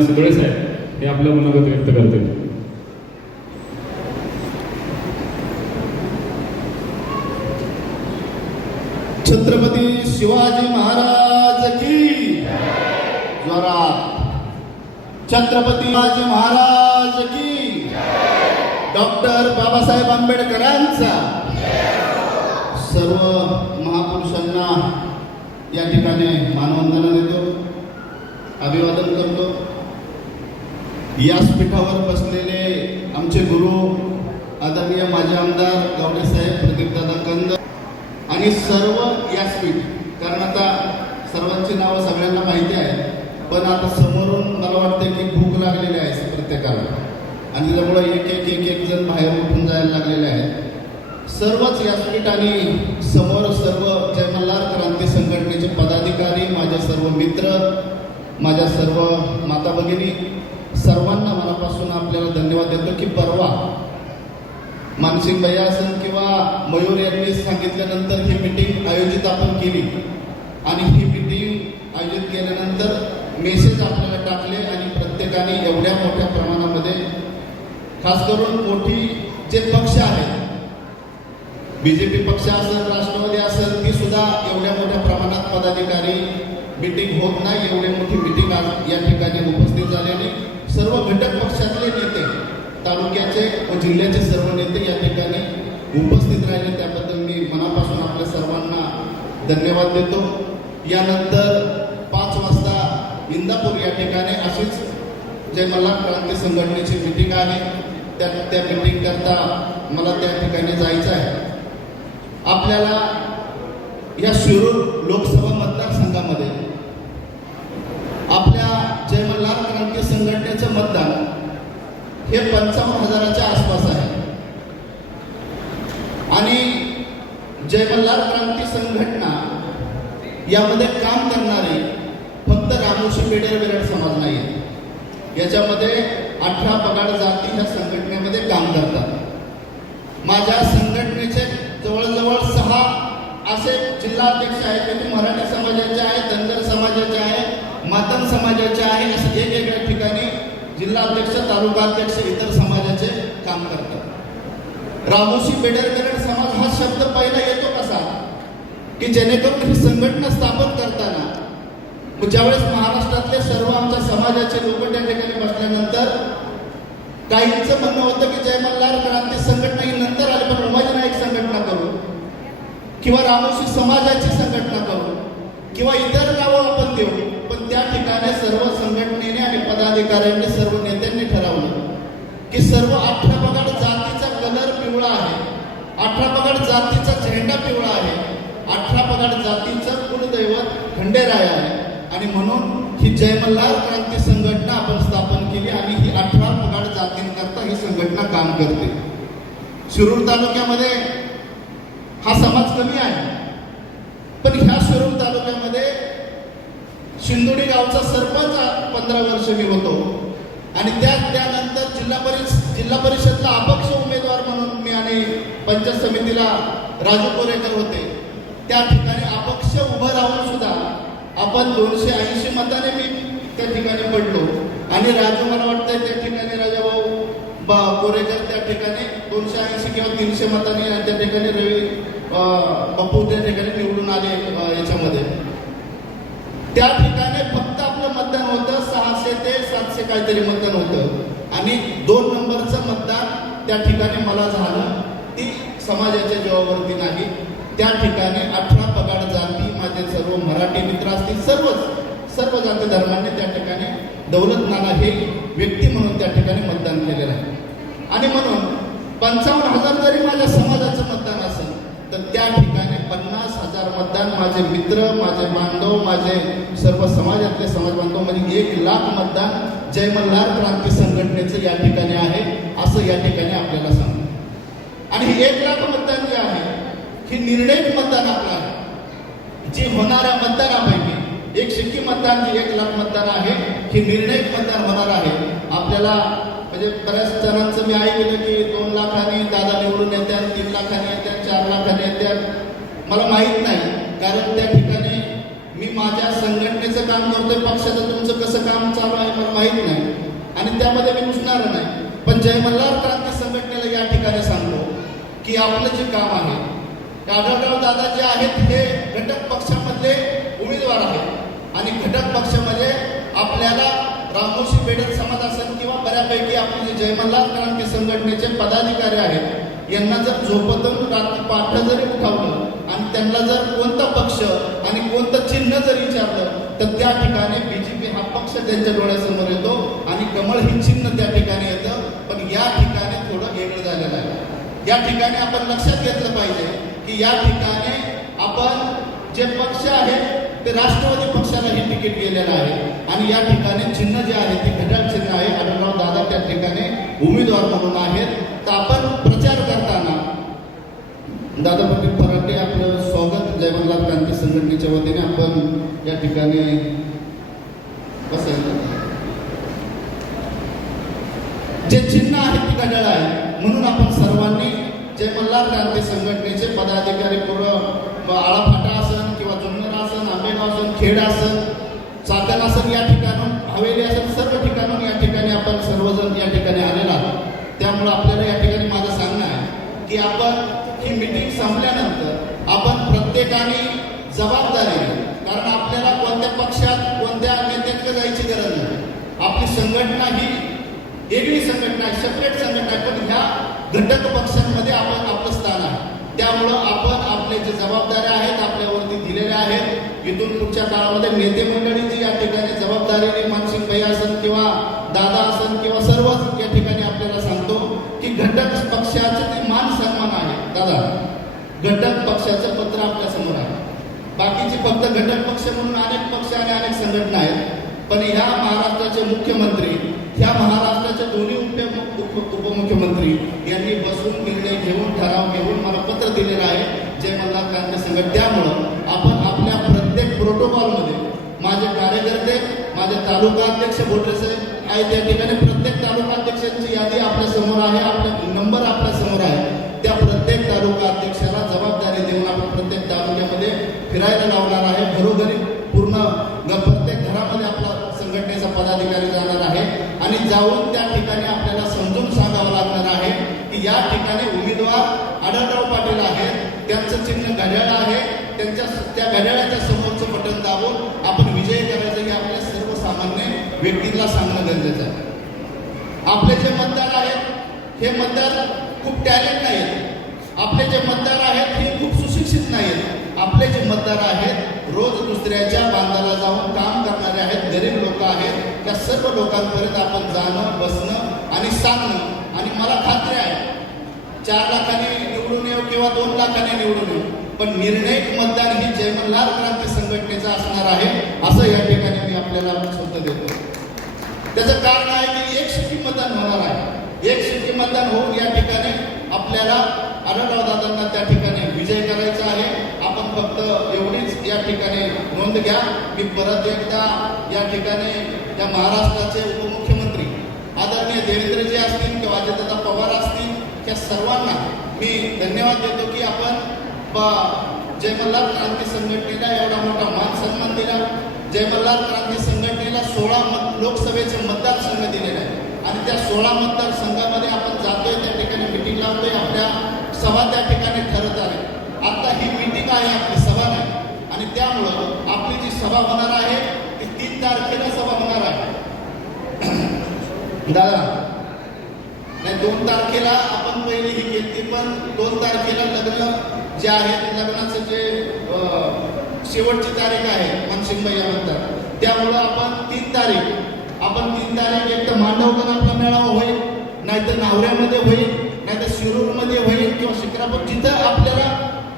सगळेच साहेब हे आपल्या मनोगत व्यक्त करते. छत्रपती शिवाजी महाराज की जोरात. छत्रपती शिवाजी महाराज की डॉक्टर बाबासाहेब आंबेडकरांचा सर्व महापुरुषांना या ठिकाणी मानवंदना देतो अभिवादन करतो. यासपीठावर बसलेले आमचे गुरु आदरणीय माजी आमदार गावडे साहेब प्रदीपदादा कंद आणि सर्व यासपीठ कारण आता सर्वांची नावं सगळ्यांना माहिती आहे पण आता समोरून मला वाटतं की भूक लागलेली आहे प्रत्येकाला. आणि त्यामुळं एक एक एक एक जण बाहेर उठून जायला लागलेले आहेत. सर्वच यासपीठ आणि समोर सर्व जय मल्हार क्रांती संघटनेचे पदाधिकारी माझे सर्व मित्र माझ्या सर्व माता भगिनी सर्वांना मनापासून आपल्याला धन्यवाद देतो की परवा मानसिंग भैया असेल किंवा मयूर यांनी सांगितल्यानंतर ही मिटिंग आयोजित आपण केली. आणि ही मिटिंग आयोजित केल्यानंतर मेसेज आपल्याला टाकले आणि प्रत्येकाने एवढ्या मोठ्या प्रमाणामध्ये खास करून मोठी जे पक्ष आहेत बीजेपी पक्ष असेल राष्ट्रवादी असेल ती सुद्धा एवढ्या मोठ्या प्रमाणात पदाधिकारी मिटिंग होत नाही. एवढी मोठी मिटिंग आज या ठिकाणी उपस्थित झालेली. सर्व घटक पक्षातले नेते तालुक्याचे व जिल्ह्याचे सर्व नेते या ठिकाणी उपस्थित राहिले. त्याबद्दल मी मनापासून आपल्या सर्वांना धन्यवाद देतो. यानंतर पाच वाजता इंदापूर या ठिकाणी अशीच जे मला क्रांती संघटनेची मिटिंग आहे त्या त्या मिटिंग करता मला त्या ठिकाणी जायचं आहे. आपल्याला या शिरूर लोकसभा हे पंचावन्न हजाराच्या आसपास आहे. आणि जय मल्हार क्रांती संघटना यामध्ये काम करणारे फक्त रामोशी पेडेर विराट समाज नाही आहे याच्यामध्ये अठरा पगार जाती ह्या संघटनेमध्ये काम करतात. माझ्या संघटनेचे जवळजवळ सहा असे जिल्हाध्यक्ष आहेत की ते मराठी समाजाचे आहे धनगर समाजाचे आहे मातन समाजाचे आहे असे वेगवेगळ्या ठिकाणी जिल्हाध्यक्ष तालुकाध्यक्ष इतर समाजाचे काम करतात. रामोशी बेडरकरण समाज हा शब्द पहिला येतो कसा? की जेणेकरून ही संघटना स्थापन करताना ज्यावेळेस महाराष्ट्रातले सर्व आमच्या समाजाचे लोक त्या ठिकाणी बसल्यानंतर काहींचं म्हणणं होतं की जय मल्हार क्रांती संघटना ही नंतर आली पण उमाजी नाईक संघटना करू? किंवा रामोशी समाजाची संघटना करू? किंवा इतर नावं आपण देऊ? ठिकाणी सर्व संघटनेने आणि पदाधिकाऱ्यांनी सर्व नेत्यांनी ठरवलं की सर्व अठरा पगड जातीचा कलर पिवळा आहे अठरा पगड जातीचा झेंडा पिवळा आहे अठरा पगड जातीचं कुलदैवत खंडेराय आहे. आणि म्हणून ही जय मल्हार क्रांती संघटना आपण स्थापन केली आणि ही अठरा पगड जातींकरता ही संघटना काम करते. शिरूर तालुक्यामध्ये हा समाज कमी आहे पण ह्या शिरूर शिंदोडी गावचा सरपंच पंधरा वर्ष मी होतो. आणि त्या त्यानंतर जिल्हा परिषद जिल्हा परिषदला अपक्ष उमेदवार म्हणून मी आणि पंचायत समितीला राजू कोरेकर होते. त्या ठिकाणी अपक्ष उभं राहून सुद्धा आपण दोनशे ऐंशी मताने मी त्या ठिकाणी पडलो. आणि राजू मला वाटतंय त्या ठिकाणी राजाभाऊ बा कोरेकर त्या ठिकाणी दोनशे ऐंशी किंवा तीनशे मताने त्या ठिकाणी रवी अं, बापू त्या ठिकाणी निवडून आले याच्यामध्ये. त्या ठिकाणी फक्त आपलं मतदान होतं सहाशे ते सातशे काहीतरी मतदान होतं. आणि दोन नंबरचं मतदान त्या ठिकाणी मला झालं. ती समाजाच्या जीवावरती नाही. त्या ठिकाणी अठरा पगार जाती माझे सर्व मराठी मित्र असतील सर्वच सर्व जाती धर्मांनी त्या ठिकाणी दौलत नाना हे व्यक्ती म्हणून त्या ठिकाणी मतदान केलेलं आहे. आणि म्हणून पंचावन्न हजार जरी माझ्या समाजाचं मतदान असेल तर त्या ठिकाणी पन्नास हजार मतदान माझे मित्र माझे बांधव माझे सर्व समाजातले समाज बांधव म्हणजे एक लाख मतदान जय मल्हार क्रांती संघटनेचं या ठिकाणी आहे असं या ठिकाणी आपल्याला सांगतो आणि हे एक लाख मतदान जे आहे हे निर्णय मतदान आपलं आहे. जे होणाऱ्या मतदानापैकी एक शिक्की मतदान जे एक लाख मतदान आहे हे निर्णय मतदान होणार आहे. आपल्याला म्हणजे बऱ्याच जणांचं मी ऐकलं की दोन लाखांनी दादा निवडून येतात तीन लाखांनी येतात चार लाखांनी येतात मला माहीत नाही. कारण त्या ठिकाणी मी माझ्या संघटनेचं काम करतोय पक्षाचं तुमचं कसं काम चालू आहे मला माहीत नाही. आणि त्यामध्ये मी घुसणार नाही. पण जय मल्हार क्रांती संघटनेला या ठिकाणी सांगतो की आपलं जे काम आहे आढळराव दादा जे आहेत हे घटक पक्षामधले उमेदवार आहेत. आणि घटक पक्षामध्ये आपल्याला रामोशी बेडक समाज असेल किंवा बऱ्यापैकी आपले जे जय मल्हार क्रांती संघटनेचे पदाधिकारी आहेत यांना जर झोपतून रात्री पाठ जरी उठावलं आणि त्यांना जर कोणता पक्ष आणि कोणतं चिन्ह जर विचारलं तर त्या ठिकाणी बीजेपी हा पक्ष त्यांच्या डोळ्यासमोर येतो आणि कमळ हे चिन्ह त्या ठिकाणी येतं. पण या ठिकाणी थोडं वेगळं झालेलं आहे. या ठिकाणी आपण लक्षात घेतलं पाहिजे की या ठिकाणी आपण जे पक्ष आहेत ते राष्ट्रवादी पक्षाला हे तिकीट गेलेलं आहे. आणि या ठिकाणी चिन्ह जे आहे ते घटक चिन्ह आहे. आढळराव दादा त्या ठिकाणी उमेदवार म्हणून आहेत. तर आपण दादा पाटील फराटे आपलं स्वागत. जय क्रांती संघटनेच्या वतीने आपण या ठिकाणी कसं जे चिन्ह आहे ते घड्याळ आहे. म्हणून आपण सर्वांनी जय मल्हार क्रांती संघटनेचे पदाधिकारी पूर्व आळाफाटा असन किंवा जुन्नर असन आंबेगाव असन खेड असन चाकण असन या ठिकाणून हवेली असन सर्व ठिकाणून या ठिकाणी आपण सर्वजण या ठिकाणी आलेला त्यामुळे त्यामुळं आपल्याला या ठिकाणी माझं सांगणं आहे की आपण वेगळी संघटना आहे सेपरेट संघटना पण ह्या घटक पक्षांमध्ये आपण आपलं स्थान आहे. त्यामुळं आपण आपले जे जबाबदाऱ्या आहेत आपल्यावरती दिलेल्या आहेत. इथून पुढच्या काळामध्ये नेते मंडळी जी या ठिकाणी जबाबदारीने मानसिंग भाई असन किंवा दादा असन किंवा सर्वच या ठिकाणी आपल्याला सांगतो की घटक पक्षाचे ते मान सन्मान आहे. दादा घटक पक्षाचं पत्र आपल्यासमोर आहे. बाकीचे फक्त घटक पक्ष म्हणून अनेक पक्ष आणि अनेक संघटना आहेत. पण ह्या महाराष्ट्राचे मुख्यमंत्री त्या महाराष्ट्राच्या दोन्ही उप उपमुख्यमंत्री यांनी बसून निर्णय घेऊन ठराव घेऊन मला पत्र दिलेलं आहे जे मला क्रांती संघट त्यामुळं आपण आपल्या प्रत्येक प्रोटोकॉलमध्ये माझे कार्यकर्ते माझे तालुका अध्यक्ष बोटे साहेब आहे त्या ठिकाणी त्यांचं चिन्ह घड्याळ आहे. त्यांच्या त्या घड्याळाच्या समोरचं बटन दाबून आपण विजय करायचं की आपल्या सर्वसामान्य व्यक्तीला सांगणं गरजेचं आहे. आपले जे मतदार आहेत हे मतदार खूप टॅलेंट नाहीत. आपले जे मतदार आहेत हे खूप सुशिक्षित नाहीत. आपले जे मतदार आहेत रोज दुसऱ्याच्या बांधाला जाऊन काम करणारे आहेत गरीब लोक आहेत. त्या सर्व लोकांपर्यंत आपण जाणं बसणं आणि सांगणं आणि मला खात्री आहे चार लाखांनी निवडून येऊ किंवा दोन लाखांनी निवडून येऊ. पण निर्णायक मतदान ही जय क्रांती संघटनेचा असणार आहे असं या ठिकाणी मी आपल्याला शब्द देतो. त्याचं कारण आहे की एक शिट्टी मतदान होणार आहे. एक शिट्टी मतदान होऊन या ठिकाणी आपल्याला आढळराव दादांना त्या ठिकाणी विजय करायचा आहे. आपण फक्त एवढीच या ठिकाणी नोंद घ्या मी परत एकदा या ठिकाणी त्या महाराष्ट्राचे उपमुख्यमंत्री आदरणीय देवेंद्रजी असतील किंवा अजितदादा पवार असतील त्या सर्वांना मी धन्यवाद देतो की आपण ब- जय मल्हार क्रांती संघटनेला एवढा मोठा मान सन्मान दिला. जय मल्हार क्रांती संघटनेला सोळा मत लोकसभेचे मतदारसंघ दिलेले आहे आणि त्या सोळा मतदारसंघामध्ये आपण जातोय त्या ठिकाणी मिटिंग लावतोय आपल्या सभा त्या ठिकाणी ठरत आहे. आता ही मिटिंग आहे आपली सभा नाही. आणि त्यामुळं आपली जी सभा होणार आहे ती तीन तारखेला सभा होणार आहे. दादा नाही दोन तारखेला आपण दोन तारखेला लग्न जे आहे ते लग्नाचं जे शेवटची तारीख आहे मानसिंगबाई म्हणतात त्यामुळं आपण तीन तारीख आपण तीन तारीख एक तर मांडवकरांचा मेळावा होईल नाहीतर नावऱ्यामध्ये होईल नाहीतर शिरूरमध्ये होईल किंवा शिक्रापूर जिथं आपल्याला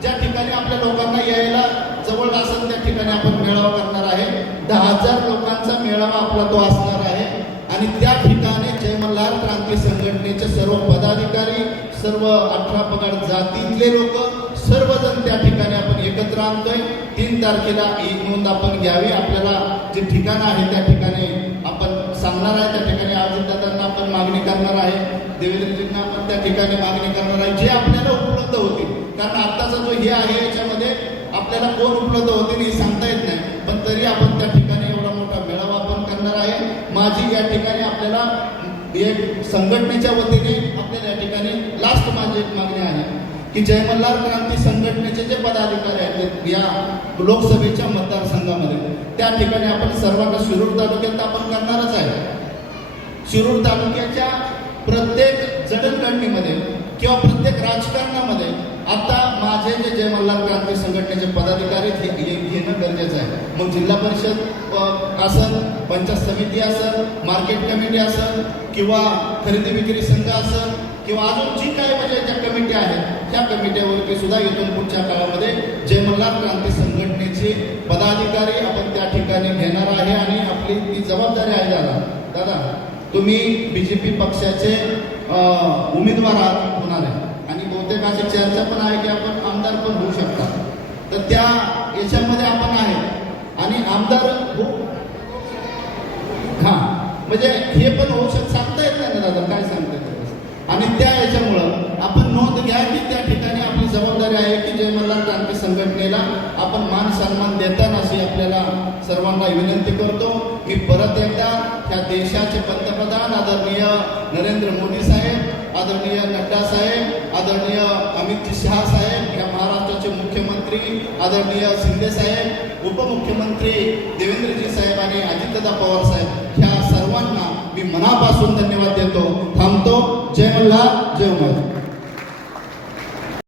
ज्या ठिकाणी आपल्या लोकांना यायला जवळ असेल त्या ठिकाणी आपण मेळावा करणार आहे. दहा हजार लोकांचा मेळावा आपला तो असणार सर्व अठरा पगार जातीतले लोक सर्वजण त्या ठिकाणी आपण एकत्र आणतोय. तीन तारखेला ही नोंद आपण घ्यावी. आपल्याला जे ठिकाण आहे त्या ठिकाणी आपण सांगणार आहे त्या ठिकाणी अजितदादांना आपण मागणी करणार आहे. देवेंद्रजींना आपण त्या ठिकाणी मागणी करणार आहे. जे आपल्याला उपलब्ध होतील. कारण आत्ताचा जो हे आहे याच्यामध्ये आपल्याला कोण उपलब्ध होतील हे सांगता येत नाही. पण तरी आपण त्या ठिकाणी एवढा मोठा मेळावा आपण करणार आहे. माझी या ठिकाणी आपल्याला एक संघटनेच्या वतीने आपल्याला या ठिकाणी लास्ट माझी एक मागणी आहे की जय मल्हार क्रांती संघटनेचे जे पदाधिकारी आहेत या लोकसभेच्या मतदारसंघामध्ये त्या ठिकाणी आपण सर्वांना शिरूर तालुक्यात आपण करणारच आहे. शिरूर तालुक्याच्या प्रत्येक जडणघडणीमध्ये किंवा प्रत्येक राजकारणामध्ये आता माझे जे जय मल्हार क्रांती संघटनेचे पदाधिकारी आहेत, हे घेणं गरजेचं आहे. मग जिल्हा परिषद अ, असेल पंचायत समिती असेल मार्केट कमिटी असेल किंवा खरेदी विक्री संघ असेल किंवा अजून जी काही म्हणजे ज्या कमिटी आहेत त्या कमिट्यावरती सुद्धा इथून पुढच्या काळामध्ये जय मल्हार क्रांती संघटनेचे पदाधिकारी आपण त्या ठिकाणी घेणार आहे आणि आपली ती जबाबदारी आहे दादा. दादा तुम्ही पी पक्षाचे उमेदवार आहात होणार आहे. आणि अशी चर्चा पण आहे की आपण आमदार पण होऊ शकता. तर त्या याच्यामध्ये आपण आहे. आणि आमदार हो हा. म्हणजे हे पण होऊ शक सांगता येत नाही ना दादा काय सांगता येत आणि त्या याच्यामुळं आपण नोंद घ्या की त्या ठिकाणी आपली जबाबदारी आहे की जय मल्हार क्रांती संघटनेला आपण मान सन्मान देताना अशी आपल्याला सर्वांना विनंती करतो मी परत एकदा ह्या देशाचे पंतप्रधान आदरणीय नरेंद्र मोदी साहेब आदरणीय नड्डा साहेब आदरणीय अमित शहा साहेब या महाराष्ट्राचे मुख्यमंत्री आदरणीय शिंदे साहेब उपमुख्यमंत्री देवेंद्रजी साहेब आणि अजितदादा पवार साहेब ह्या सर्वांना मी मनापासून धन्यवाद देतो. थांबतो. जय मल्हार जय उमर